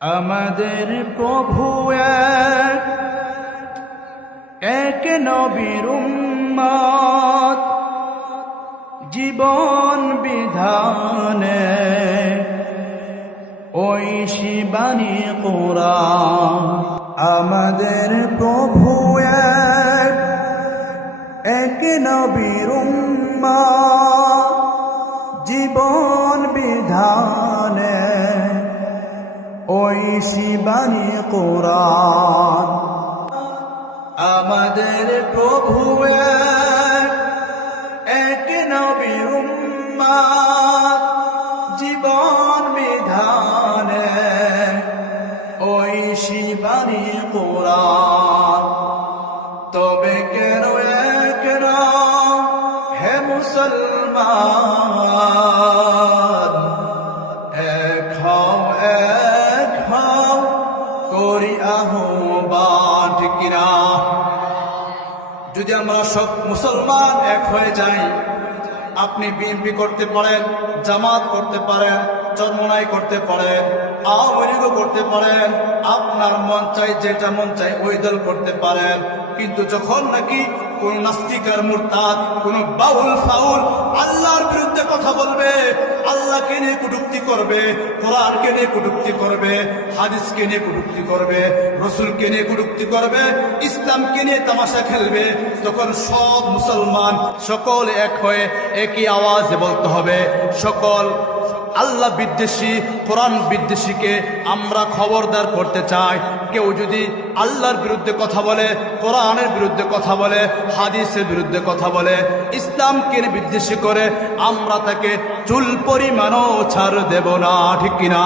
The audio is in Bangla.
আমাদের প্রভু এক, এক নবীর উম্মত, জীবন বিধানে ওই শিবানী কোরআন। আমাদের প্রভু এক, এক নবীর উম্মত, জীবন বিধানে ওই শিবানী কোরআন। আমাদের প্রভু এক, এক নবীর উম্মত, জীবন বিধানে ওই শিবানী কোরআন। তবে কেন কেন হে মুসলমান, এক হও করি আহ্বান, ঠিক কিনা? যদি আমরা সব মুসলমান এক হয়ে যাই, আপনি বিএনপি করতে পারেন, জামাত করতে পারেন, চরমনাই করতে পারেন, আওয়ামী লীগও করতে পারেন, আপনার মন চাই যেটা মন চাই ওই দল করতে পারেন। কিন্তু যখন নাকি কোন নাস্তিক আর মুরতাদ, কোন বাউল ফাউল আল্লাহর বিরুদ্ধে কথা বলবে, আল্লাহকে নিয়ে কটূক্তি করবে, কোরআনকে নিয়ে কটূক্তি করবে, হাদিসকে নিয়ে কটূক্তি করবে, রসুলকে নিয়ে কটূক্তি করবে, ইসলামকে নিয়ে তামাশা খেলবে, তখন সব মুসলমান সকল এক হয়ে একই আওয়াজে বলতে হবে, সকল আল্লাহ বিদ্বেষী, কোরআন বিদ্বেষীকে আমরা খবরদার করতে চাই। কেউ যদি আল্লাহর বিরুদ্ধে কথা বলে, কোরআনের বিরুদ্ধে কথা বলে, হাদিসের বিরুদ্ধে কথা বলে, ইসলামকে বিদ্বেষী করে, আমরা তাকে চুল পরিমাণও ছাড় দেব না, ঠিক কিনা?